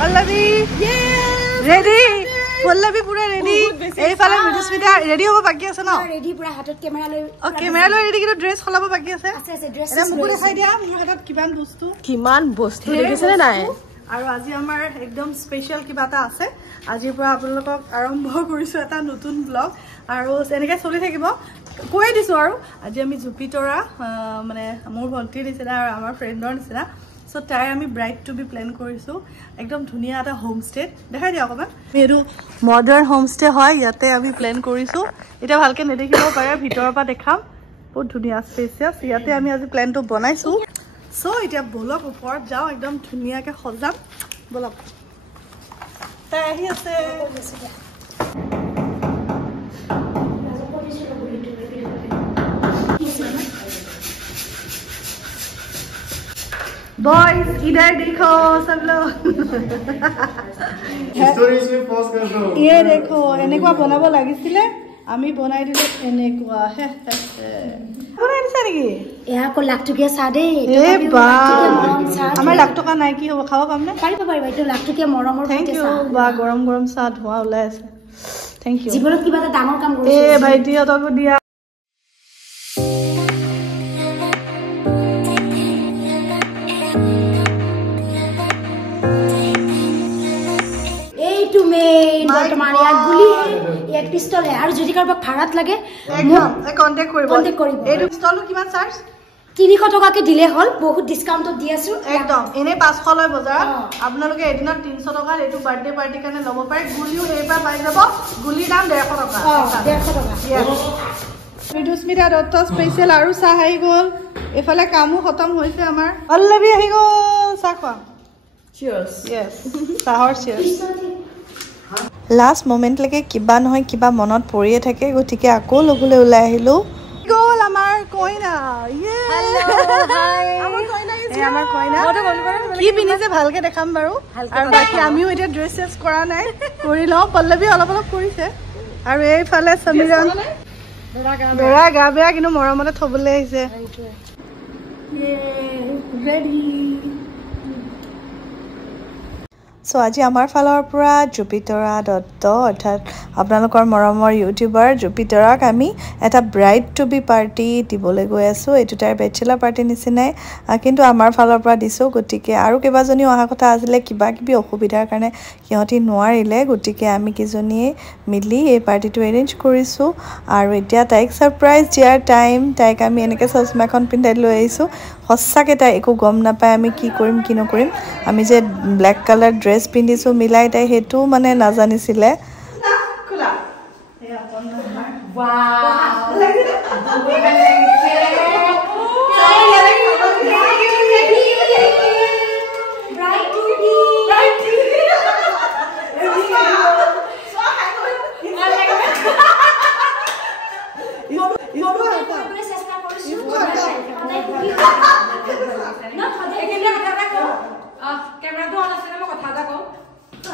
Pallavi ready Pallavi পুৰা ready এইফালে Mridusmita ready হ'ব বাকি আছে ন ৰেডি পুৰা হাতত কেমেৰা লৈ কেমেৰা লৈ ৰেডি কিন্তু ড্ৰেছ খলাব বাকি আছে আছে ড্ৰেছ মোক দেখাই দিয়া মোৰ হাতত কিমান বস্তু দেখিছেনে নাই আৰু আজি আমাৰ একদম স্পেশাল কিবা এটা আছে আজিৰ পৰা আপোনালোকক আৰম্ভ কৰিছো এটা নতুন ব্লগ আৰু এনেকৈ চলি থাকিব কৈ দিছো আৰু আজি আমি জুপিতৰা মানে মোৰ ভণ্টিৰ নিচিনা আৰু আমাৰ ফ্ৰেণ্ডৰ নিচিনা সো তাই আমি ব্ৰাইড টু বি প্লেন কৰিছো একদম ধুনীয়া এটা হোমষ্টে দেখাই দিয়া অকমান এইটো মডাৰ্ণ হোমষ্টে হয় ইয়াতে আমি প্লেন কৰিছো এটা ভালকে নেদেখিব পাৰে ভিতৰৰ পৰা দেখাম বহুত ধুনীয়া স্পেচিয়াছ ইয়াতে আমি আজি প্লেনটো বনাইছো সো এতিয়া বলক ওপৰত যাও একদম ধুনীয়াকে সজাম বলক তাই আহি আছে बॉयज इधर देखो सब लोग स्टोरीज में पॉज कर दो ये देखो এনেকুৱা বনাব লাগিছিলে আমি বনাই দিলো এনেকুৱা হে বনাই দিছা নেকি এয়া কো লাখ টকিয়া সাদে এ বা আমাৰ লাখ টকা নাই কি হ'ব খাব পাম নে পাৰিবা এইটো লাখ টকিয়া মৰমৰ থ্যাংক ইউ বা গৰম গৰম চাহ ধোৱা ওলাই আছে থ্যাংক ইউ জীৱনত কিবা এটা ডাঙৰ কাম কৰিছে এ ভাইটিহঁতকো দিয়া तुम्हारे यार गुली है एक पिस्तौल है और যদি কারবা ভাড়াত লাগে একদম কন্টাক্ট কৰিব এই পিস্তলটো কিমান চাৰ্জ 300 টকাকে দিলে হল বহুত ডিসকাউন্টত দি আছো একদম এনে 500 লয় বজাৰ আপোনালোকে এদিনত 300 টকা এটো বাৰ্থডে পাৰ্টি কাৰণে ল'ব পাৰে গুলিও এইবা পাই যাব গুলি দাম 150 টকা 150 টকা মৃদুস্মিতা দত্ত স্পেশাল আৰু চাহ আহি গ'ল এফালে কামো খতম হৈছে আমাৰ পল্লৱী আহি গ'ল চাহ খোৱা চিয়াৰ্স ইয়েস চাহৰ চিয়াৰ্স লাষ্ট মোমেন্ট লৈকে কিবা নহয় কিবা মনত পৰিয়ে থাকে গতিকে আকৌ লগলৈ ওলাই আহিলো গ'ল আমাৰ কইনা আমাৰ কইনা কি পিন্ধিছে ভালকে দেখাম বাৰু আৰু বাকি আমিও এতিয়া ড্ৰেছ চেছ কৰা নাই কৰি লওঁ পল্লৱী অলপ অলপ কৰিছে আৰু এইফালে সমীৰণ বেৰা গা বেয়া কিন্তু মৰমতে থবলৈ আহিছে ৰেডি সো আজি আমাৰ ফালৰ পৰা জুপিতৰা দত্ত অৰ্থাৎ আপোনালোকৰ মৰমৰ ইউটিউবাৰ জুপিতৰাক আমি এটা ব্ৰাইড টু বি পাৰ্টি দিবলৈ গৈ আছো এটো তাৰ বেচেলাৰ পাৰ্টি নিচিনাই কিন্তু আমাৰ ফালৰ পৰা দিছো গতিকে আৰু কেইবাজনী অহা কথা আছিলে কিবা কিবি অসুবিধাৰ কাৰণে সিহঁতি নোৱাৰিলে গতিকে আমি কিজনীয়ে মিলি এই পাৰ্টিটো এৰেঞ্জ কৰিছো আৰু এতিয়া তাইক সাৰপ্ৰাইজ দিয়াৰ টাইম তাইক আমি এনেকৈ চশমাখন পিন্ধাই লৈ আহিছো হসাকে তাই একো গম নাপায় আমি কি কৰিম কি নকৰিম আমি যে ব্ল্যাক কালাৰ ড্ৰেছ পিন্ধিছো মিলাই তাই হেতু মানে নাজানিছিলে খোলা এয়া পন্নাৰ ওয়াও লাগিছে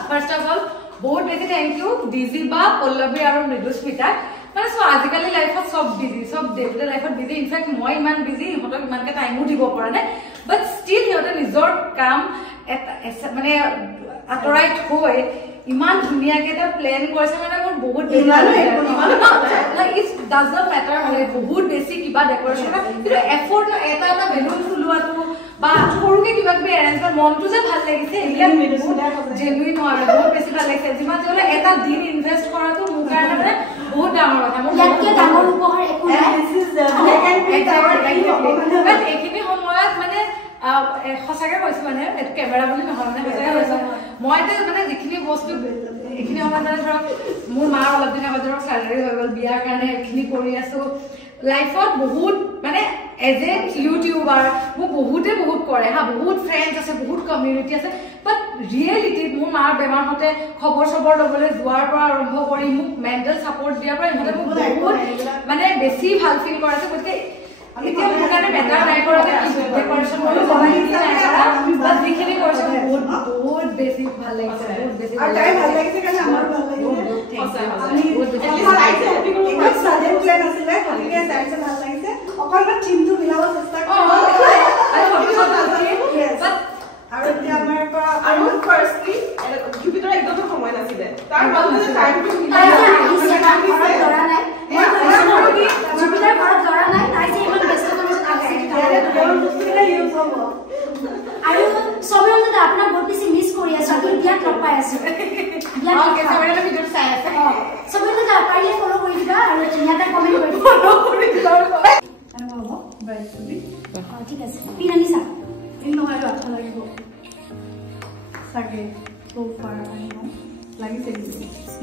First of all, बहुत बेसी थैंक यू डीजी बा पल्लवी और मृदुस्मिता মানে সো আজিকালি লাইফত সব বিজি সব ডেইলি লাইফত বিজি ইনফ্যাক্ট মই ইমান বিজি হতক ইমানকে টাইমও দিব পৰা নাই বাট ষ্টিল হিয়তে নিজৰ কাম মানে আতৰাই থৈ ইমান ধুনীয়াকে এটা প্ল্যান কৰিছে মানে মোৰ বহুত বেছি লাইক ইট ডাজ নট ম্যাটাৰ মানে বহুত বেছি কিবা ডেকোৰেশন কিন্তু এফৰ্ট এটা এটা বেলুন ফুলোৱাটো বা সৰুকে কিবা কিবি এৰেঞ্জমেন্ট মনটো যে ভাল লাগিছে এইবিলাক জেনুইন হয় বহুত বেছি ভাল লাগিছে যিমান যে এটা দিন ইনভেস্ট কৰাটো মোৰ কাৰণে মানে বহুত ডাঙৰ কথা মোৰ ইয়াতকে ডাঙৰ উপহাৰ একো নাই দিস ইজ বাট এইখিনি সময়ত মানে সঁচাকে কৈছো মানে এইটো কেমেৰা বুলি নহয় মানে সঁচাকে কৈছো মই মানে যিখিনি বস্তু এইখিনি সময়ত মানে ধৰক মোৰ মাৰ অলপ দিন আগত ধৰক চাৰ্জাৰী হৈ গ'ল বিয়াৰ কাৰণে এইখিনি কৰি আছো লাইফত বহুত মানে এজ এ ইউটিউবাৰ মোক বহুতে বহুত কৰে হা বহুত ফ্ৰেণ্ডছ আছে বহুত কমিউনিটি আছে বাট ৰিয়েলিটিত মোৰ মাৰ বেমাৰ হতে খবৰ খবৰ ল'বলৈ যোৱাৰ পৰা আৰম্ভ কৰি মোক মেণ্টেল সাপোৰ্ট দিয়াৰ পৰা ইহঁতে মোক বহুত মানে বেছি ভাল ফিল কৰাইছে গতিকে এতিয়া মোৰ কাৰণে মেটাৰ নাই কৰা যে কি ডেকোৰেশ্যন কৰি বাট যিখিনি কৰিছে বহুত বহুত বেছি ভাল লাগিছে বহুত বেছি আৰু তাই ভাল লাগিছে কাৰণে আমাৰো ভাল লাগিছে বহুত বেছি সাডেন প্ল্যান আছিলে গতিকে তাইছে ভাল লাগিছে অকলমান টিমটো মিলাব চেষ্টা কৰিম আৰু এতিয়া আমাৰ পৰা আৰু ফাৰ্ষ্টলি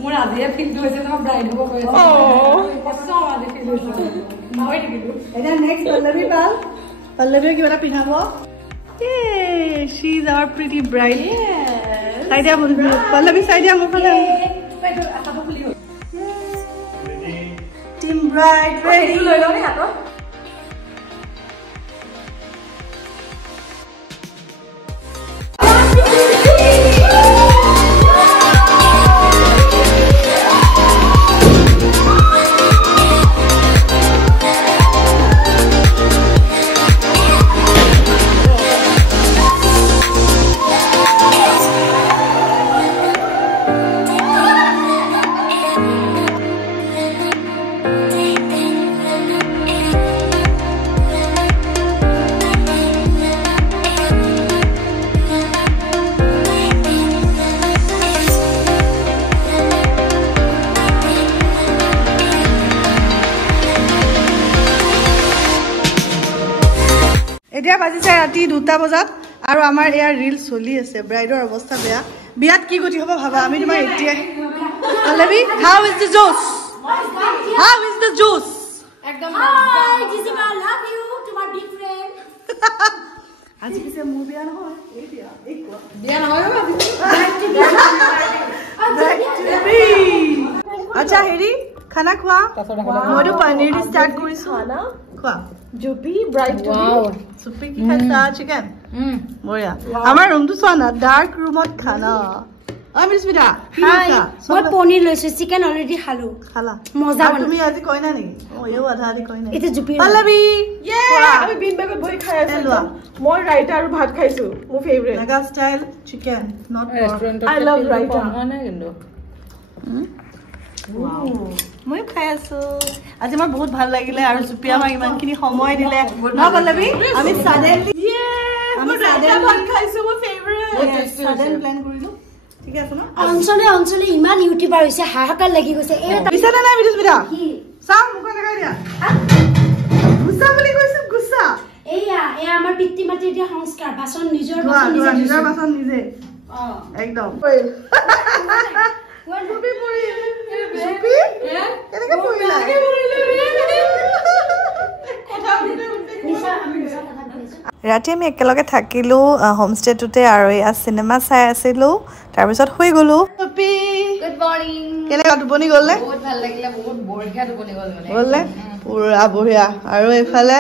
মোৰ আজিয়ে ফিল হৈছে তোমাৰ ব্ৰাইড হ'ব কৈ আছে কষ্ট আজি ফিল হৈছে নহয় নেকি এতিয়া নেক্সট পল্লৱী পাল পল্লৱীয়ে কিবা এটা পিন্ধাব she is our pretty bride চাই দিয়া পল্লৱী চাই দিয়া মোৰ ফালে আটাটো খুলি হ'ল team bride ready লৈ লওঁ নে হাতত এতিয়া বাজিছে ৰাতি 2টা বজাত আৰু আমাৰ ইয়াৰ ৰিল চলি আছে ব্ৰাইডৰ অৱস্থা বেয়া বিয়াত কি গতি হ'ব ভাবা আমি তোমাৰ এতিয়া Pallavi how is the juice একদম হাই জিজিমা love you too my big friend আজি পিছে মোৰ বিয়া নহয় এই বিয়া এই কোৱা বিয়া নহয় আজি আচ্ছা হেৰি খানা খোৱা মইতো পনীৰ দি ষ্টাৰ্ট কৰিছো খানা খোৱা জুপি ব্ৰাইড টু ওয়াও চুপি কি খাইছা চিকেন বঢ়িয়া আমাৰ ৰুমটো চোৱা না ডাৰ্ক ৰুমত খানা মিছমিতা হাই মই পনীৰ লৈছো চিকেন অলৰেডি খালো খালা মজা তুমি আজি কইনা নেকি এও আধা আধি কইনা এটা জুপি পল্লৱী আমি বিন বেগত বহি খাই আছো মই ৰাইতা আৰু ভাত খাইছো মোৰ favourite mega style chicken not ৰেষ্টুৰেণ্টত I love raita. মানে কিন্তু মই খাই আছো আজি মোৰ বহুত ভাল লাগিলে আৰু জুপি আমাক ইমানখিনি সময় দিলে ন পল্লৱী আমি সাডেনলি ভাত খাইছো মোৰ ফেভাৰিট সাডেন প্ল্যান কৰিলো ঠিক আছে ন অঞ্চলে ইমান ইউটিউবাৰ হৈছে হাহাকাৰ লাগি গৈছে এটা পিছে না নাই বিস্মিতা কি চাম মুখ দেখাই দিয়া গুছা বুলি কৈছো গুছা এয়া আমাৰ পিতৃ মাতৃৰ দিয়া সংস্কাৰ বাচন নিজৰ নিজৰ বাচন নিজে একদম জুপি পৰি জুপি কেনেকে পৰিলা ৰাতি আমি একেলগে থাকিলো হোমষ্টেটোতে আৰু এয়া চিনেমা চাই আছিলো তাৰপিছত শুই গলো জুপি গুড মৰ্নিং কেনেকা টোপনি গ'লনে বহুত ভাল লাগিলে বহুত বঢ়িয়া টোপনি গ'ল মানে গ'লনে পুৰা বঢ়িয়া আৰু এইফালে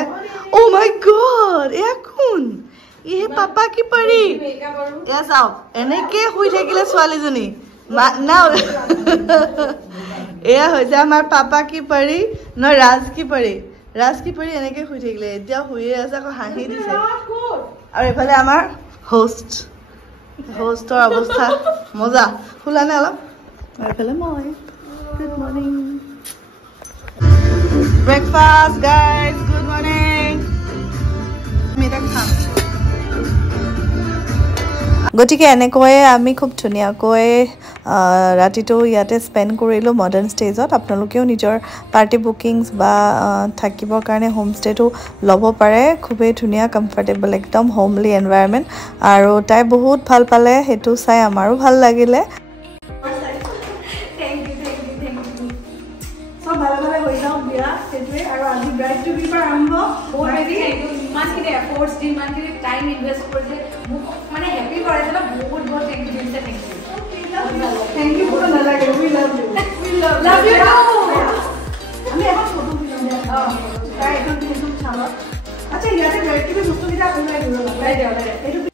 অ' মাই গড এয়া কোন ইহে পাপা কি পৰি এয়া চাওক এনেকে শুই থাকিলে ছোৱালীজনী না এয়া হৈছে আমাৰ পাপা কি পৰি ন ৰাজ কি পৰি এনেকে শুই থাকিলে এতিয়া শুয়ে আছে আকৌ হাঁহি দিছে আৰু এইফালে আমাৰ হোষ্টৰ অৱস্থা মজা শুলানে অলপ আৰু এইফালে মই good morning breakfast guys good morning আমি এটা খাম গতিকে এনেকৈয়ে আমি খুব ধুনীয়াকৈ ৰাতিটো ইয়াতে স্পেণ্ড কৰিলোঁ মডাৰ্ণ ষ্টেজত আপোনালোকেও নিজৰ পাৰ্টি বুকিংছ বা থাকিবৰ কাৰণে হোমষ্টেটো ল'ব পাৰে খুবেই ধুনীয়া কমফৰ্টেবল একদম হোমলি এনভাইৰনমেণ্ট আৰু তাই বহুত ভাল পালে সেইটো চাই আমাৰো ভাল লাগিলে চব ভালে ভালে হৈ যাওক বিয়া সেইটোৱে আৰু আজি ব্ৰাইড টু বি পৰা আৰম্ভ বহুত বেছি ইমানখিনি এফৰ্টছ দি ইমানখিনি টাইম ইনভেষ্ট কৰিছে মোক মানে হেপী কৰাইছে ন বহুত বহুত থেংক ইউ দিছে থেংক ইউ বহুত নালাগে we love you love you আমি এখন ফটো তুলিম তাই এখন কিন্তু চালত আচ্ছা ইয়াতে ব্ৰাইড টু বি বস্তুকেইটা ওলাই দিব লাগে এইটো